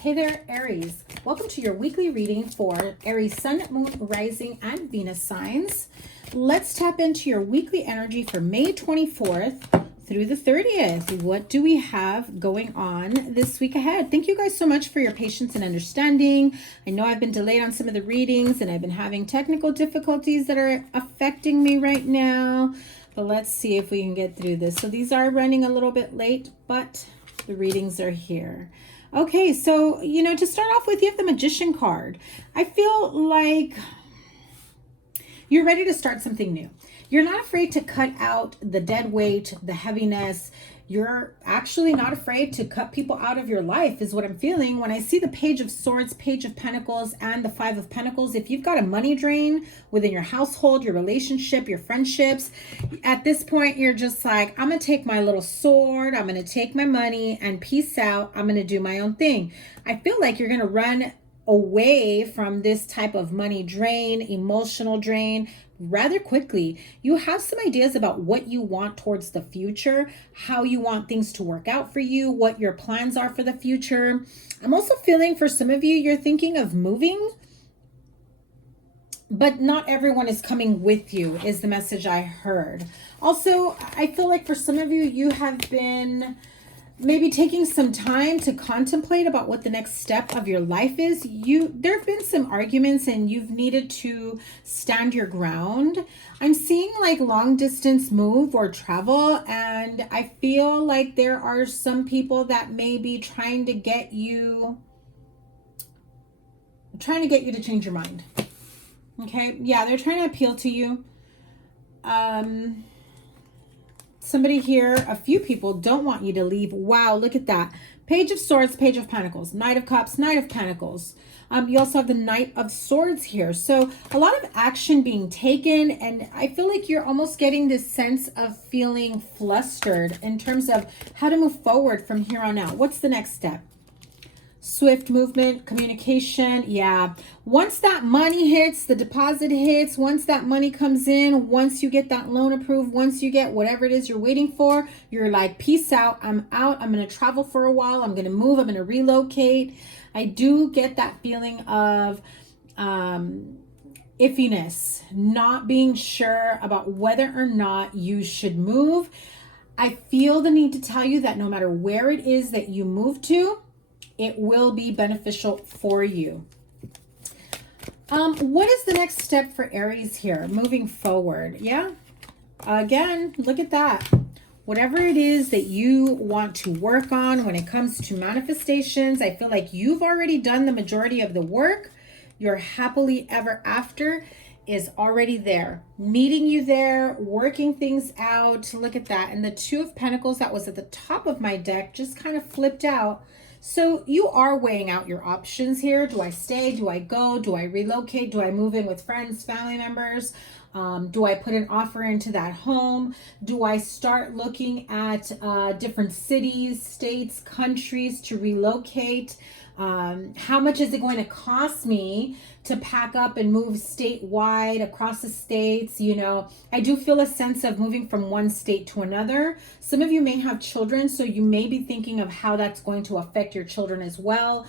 Hey there, Aries. Welcome to your weekly reading for Aries Sun, Moon, Rising, and Venus signs. Let's tap into your weekly energy for May 24th through the 30th. What do we have going on this week ahead? Thank you guys so much for your patience and understanding. I know I've been delayed on some of the readings and I've been having technical difficulties that are affecting me right now. But let's see if we can get through this. So these are running a little bit late, but the readings are here. Okay, so, to start off with, you have the Magician card. I feel like you're ready to start something new. You're not afraid to cut out the dead weight, the heaviness. You're actually not afraid to cut people out of your life is what I'm feeling. When I see the Page of Swords, Page of Pentacles, and the Five of Pentacles, if you've got a money drain within your household, your relationship, your friendships, at this point, you're just like, I'm going to take my little sword, I'm going to take my money and peace out. I'm going to do my own thing. I feel like you're going to run away from this type of money drain, emotional drain, rather quickly. You have some ideas about what you want towards the future, how you want things to work out for you, what your plans are for the future. I'm also feeling for some of you, you're thinking of moving, but not everyone is coming with you is the message I heard. Also, I feel like for some of you, you have been maybe taking some time to contemplate about what the next step of your life is. There have been some arguments and you've needed to stand your ground. I'm seeing like long distance move or travel, and I feel like there are some people that may be trying to get you to change your mind. Okay, yeah, they're trying to appeal to you. Somebody here, a few people don't want you to leave. Wow, look at that. Page of Swords, Page of Pentacles, Knight of Cups, Knight of Pentacles. You also have the Knight of Swords here. So a lot of action being taken, and I feel like you're almost getting this sense of feeling flustered in terms of how to move forward from here on out. What's the next step? Swift movement, communication. Yeah. Once that money hits, the deposit hits, once that money comes in, once you get that loan approved, once you get whatever it is you're waiting for, you're like, peace out. I'm out. I'm going to travel for a while. I'm going to move. I'm going to relocate. I do get that feeling of iffiness, not being sure about whether or not you should move. I feel the need to tell you that no matter where it is that you move to, it will be beneficial for you. What is the next step for Aries here moving forward? Yeah. Again, look at that. Whatever it is that you want to work on when it comes to manifestations, I feel like you've already done the majority of the work. Your happily ever after is already there, meeting you there, working things out. Look at that. And the Two of Pentacles that was at the top of my deck just kind of flipped out. So you are weighing out your options here. Do I stay? Do I go? Do I relocate? Do I move in with friends, family members? Do I put an offer into that home? Do I start looking at different cities, states, countries to relocate? How much is it going to cost me to pack up and move statewide across the states? I do feel a sense of moving from one state to another. Some of you may have children, so you may be thinking of how that's going to affect your children as well.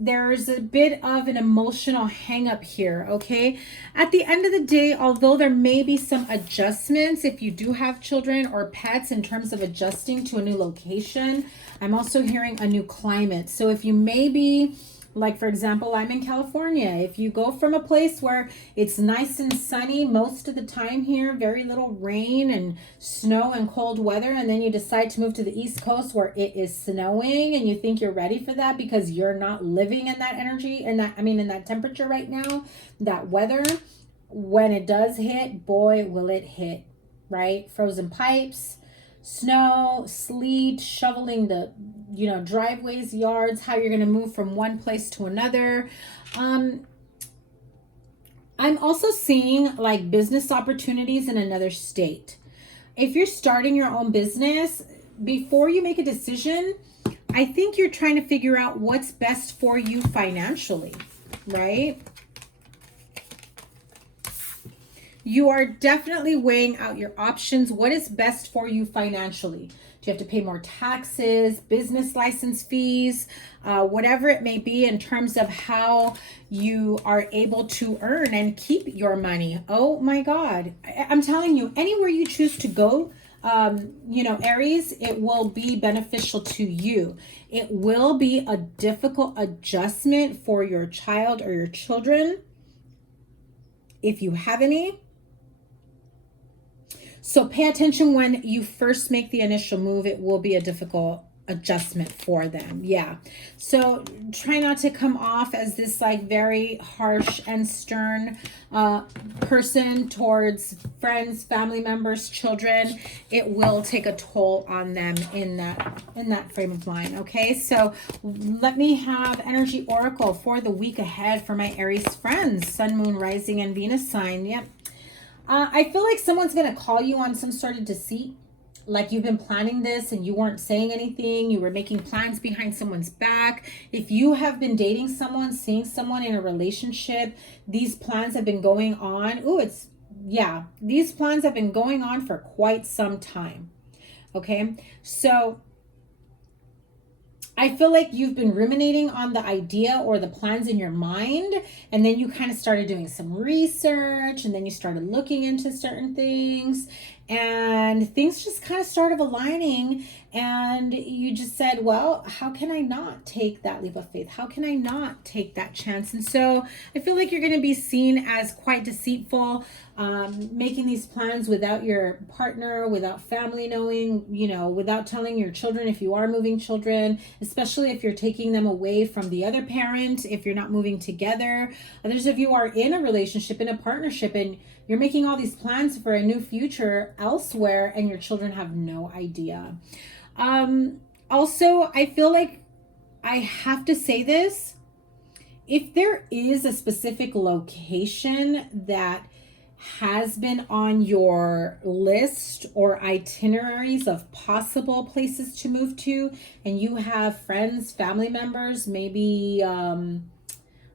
There's a bit of an emotional hang up here, okay? At the end of the day, although there may be some adjustments if you do have children or pets in terms of adjusting to a new location, I'm also hearing a new climate. So if you may be, like for example, I'm in California. If you go from a place where it's nice and sunny most of the time here, very little rain and snow and cold weather, and then you decide to move to the East Coast where it is snowing and you think you're ready for that because you're not living in that energy and in that temperature right now, that weather, when it does hit, boy, will it hit, right? Frozen pipes, snow, sleet, shoveling the driveways, yards, how you're going to move from one place to another. I'm also seeing like business opportunities in another state. If you're starting your own business, before you make a decision, I think you're trying to figure out what's best for you financially, right? You are definitely weighing out your options. What is best for you financially? Do you have to pay more taxes, business license fees, whatever it may be in terms of how you are able to earn and keep your money. Oh my God. I'm telling you, anywhere you choose to go, you know, Aries, it will be beneficial to you. It will be a difficult adjustment for your child or your children, if you have any. So pay attention when you first make the initial move. It will be a difficult adjustment for them. Yeah. So try not to come off as this like very harsh and stern person towards friends, family members, children. It will take a toll on them in that frame of mind. Okay. So let me have energy oracle for the week ahead for my Aries friends, sun, moon, rising, and Venus sign. Yep. I feel like someone's going to call you on some sort of deceit. Like you've been planning this and you weren't saying anything. You were making plans behind someone's back. If you have been dating someone, seeing someone in a relationship, these plans have been going on. These plans have been going on for quite some time. Okay. So I feel like you've been ruminating on the idea or the plans in your mind, and then you kind of started doing some research, and then you started looking into certain things, and things just kind of started aligning, and you just said, well, how can I not take that leap of faith? How can I not take that chance? And so I feel like you're going to be seen as quite deceitful, making these plans without your partner, without family knowing, you know, without telling your children if you are moving children, especially if you're taking them away from the other parent, if you're not moving together. Others of you are in a relationship, in a partnership, and you're making all these plans for a new future elsewhere, and your children have no idea. Also, I feel like I have to say this. If there is a specific location that has been on your list or itineraries of possible places to move to, and you have friends, family members, maybe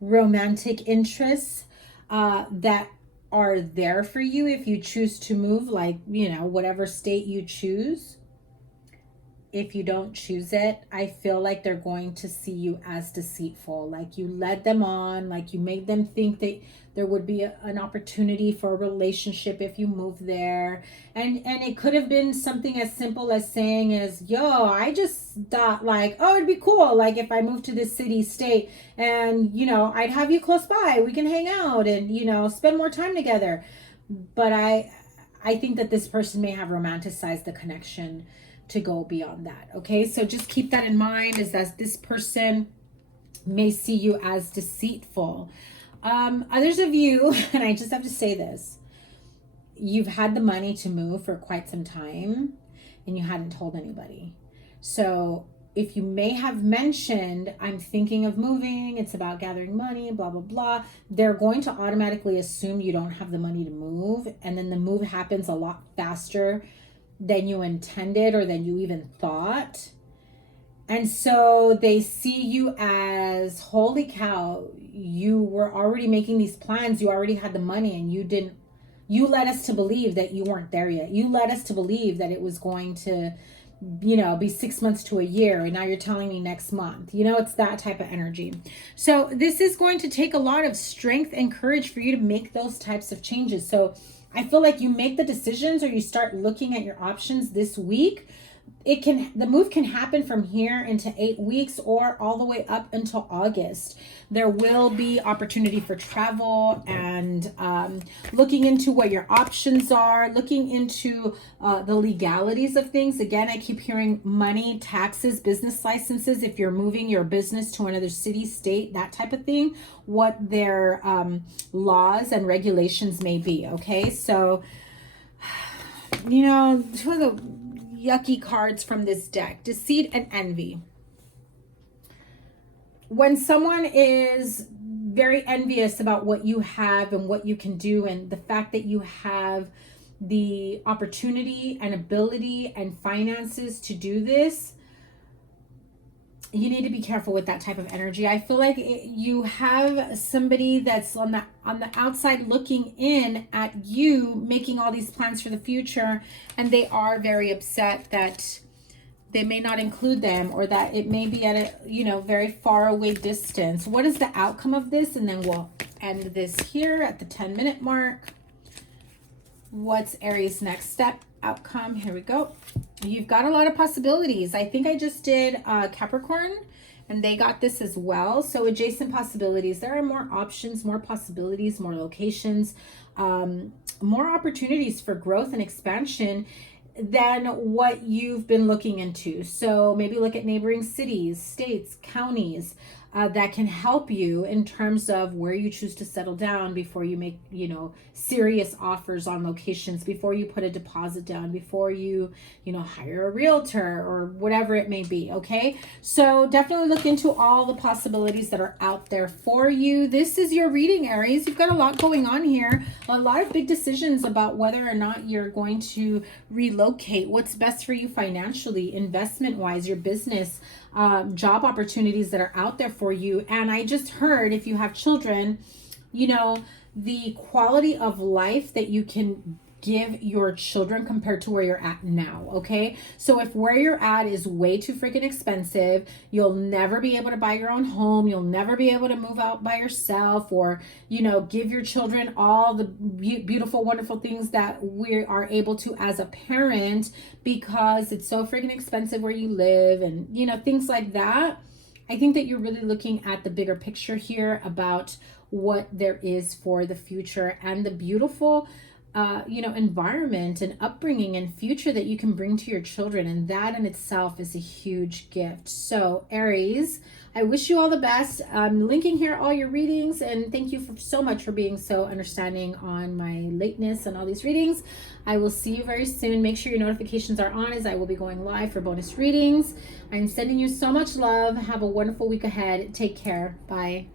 romantic interests that are there for you if you choose to move, like, you know, whatever state you choose. If you don't choose it, I feel like they're going to see you as deceitful. Like you led them on, like you made them think that there would be an opportunity for a relationship if you move there. And it could have been something as simple as saying I just thought like, oh, it'd be cool. Like if I moved to this city, state, and, you know, I'd have you close by. We can hang out and, you know, spend more time together. But I think that this person may have romanticized the connection to go beyond that. Okay, so just keep that in mind, is that this person may see you as deceitful. Others of you, and I just have to say this, you've had the money to move for quite some time and you hadn't told anybody. So if you may have mentioned, I'm thinking of moving, it's about gathering money, blah, blah, blah, they're going to automatically assume you don't have the money to move. And then the move happens a lot faster than you intended or than you even thought. And so they see you as, holy cow, you were already making these plans, you already had the money, and you led us to believe that you weren't there yet. You led us to believe that it was going to, you know, be 6 months to a year, and now you're telling me next month. You know, it's that type of energy. So this is going to take a lot of strength and courage for you to make those types of changes. So I feel like you make the decisions or you start looking at your options this week. The move can happen from here into 8 weeks or all the way up until August. There will be opportunity for travel and looking into what your options are, looking into the legalities of things. Again, I keep hearing money, taxes, business licenses. If you're moving your business to another city, state, that type of thing, what their laws and regulations may be. Okay, so, you know, two of the yucky cards from this deck, deceit and envy. When someone is very envious about what you have and what you can do, and the fact that you have the opportunity and ability and finances to do this, you need to be careful with that type of energy. I feel like you have somebody that's on the outside looking in at you making all these plans for the future, and they are very upset that they may not include them, or that it may be at a, you know, very far away distance. What is the outcome of this? And then we'll end this here at the 10-minute mark. What's Aries' next step outcome? Here we go. You've got a lot of possibilities. I think I just did Capricorn, and they got this as well. So adjacent possibilities. There are more options, more possibilities, more locations, more opportunities for growth and expansion than what you've been looking into. So maybe look at neighboring cities, states, counties that can help you in terms of where you choose to settle down before you make, you know, serious offers on locations, before you put a deposit down, before you, you know, hire a realtor or whatever it may be. Okay. So definitely look into all the possibilities that are out there for you. This is your reading, Aries. You've got a lot going on here, a lot of big decisions about whether or not you're going to relocate, what's best for you financially, investment wise, your business, job opportunities that are out there for you. And I just heard, if you have children, you know, the quality of life that you can give your children compared to where you're at now. Okay. So if where you're at is way too freaking expensive, you'll never be able to buy your own home. You'll never be able to move out by yourself, or, you know, give your children all the beautiful, wonderful things that we are able to as a parent, because it's so freaking expensive where you live, and, you know, things like that. I think that you're really looking at the bigger picture here about what there is for the future and the beautiful you know, environment and upbringing and future that you can bring to your children. And that in itself is a huge gift. So Aries, I wish you all the best. I'm linking here all your readings, and thank you so much for being so understanding on my lateness and all these readings. I will see you very soon. Make sure your notifications are on, as I will be going live for bonus readings. I'm sending you so much love. Have a wonderful week ahead. Take care. Bye.